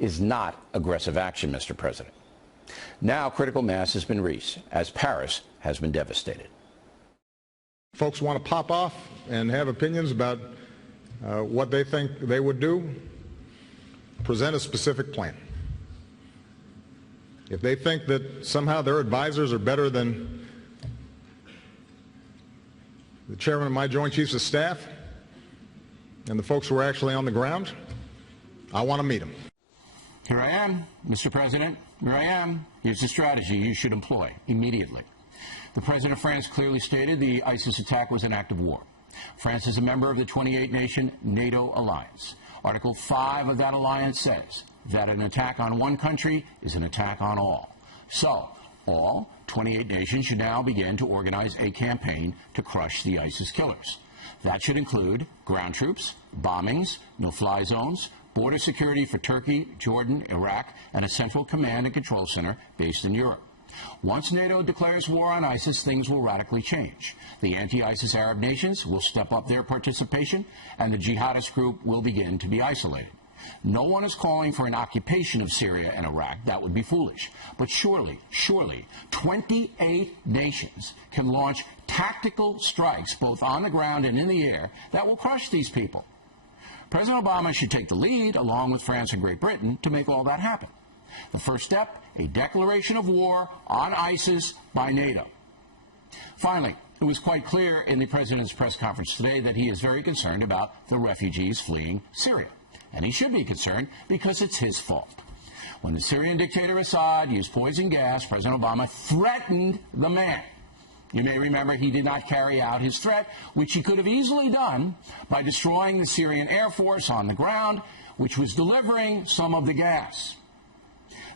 is not aggressive action, Mr. President. Now critical mass has been reached, as Paris has been devastated. Folks want to pop off and have opinions about what they think they would do. Present a specific plan. If they think that somehow their advisors are better than the chairman of my Joint Chiefs of Staff and the folks who are actually on the ground, I want to meet them. Here I am, Mr. President. Here I am. Here's the strategy you should employ immediately. The President of France clearly stated the ISIS attack was an act of war. France is a member of the 28-nation NATO alliance. Article 5 of that alliance says that an attack on one country is an attack on all. So, all 28 nations should now begin to organize a campaign to crush the ISIS killers. That should include ground troops, bombings, no-fly zones, border security for Turkey, Jordan, Iraq, and a central command and control center based in Europe. Once NATO declares war on ISIS, things will radically change. The anti-ISIS Arab nations will step up their participation, and the jihadist group will begin to be isolated. No one is calling for an occupation of Syria and Iraq. That would be foolish. But surely, 28 nations can launch tactical strikes, both on the ground and in the air, that will crush these people. President Obama should take the lead, along with France and Great Britain, to make all that happen. The first step, a declaration of war on ISIS by NATO. Finally, it was quite clear in the President's press conference today that he is very concerned about the refugees fleeing Syria. And he should be concerned because it's his fault. When the Syrian dictator Assad used poison gas, President Obama threatened the man. You may remember he did not carry out his threat, which he could have easily done by destroying the Syrian Air Force on the ground, which was delivering some of the gas.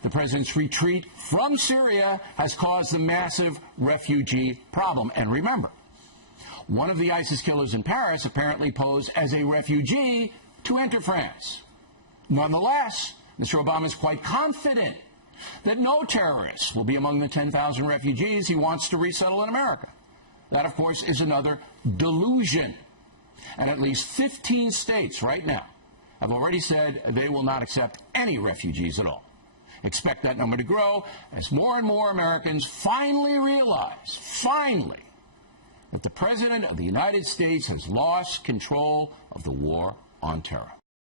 The president's retreat from Syria has caused the massive refugee problem. And remember, one of the ISIS killers in Paris apparently posed as a refugee to enter France. Nonetheless, Mr. Obama is quite confident that no terrorists will be among the 10,000 refugees he wants to resettle in America. That, of course, is another delusion. And at least 15 states right now have already said they will not accept any refugees at all. Expect that number to grow as more and more Americans finally realize, that the President of the United States has lost control of the war on terror.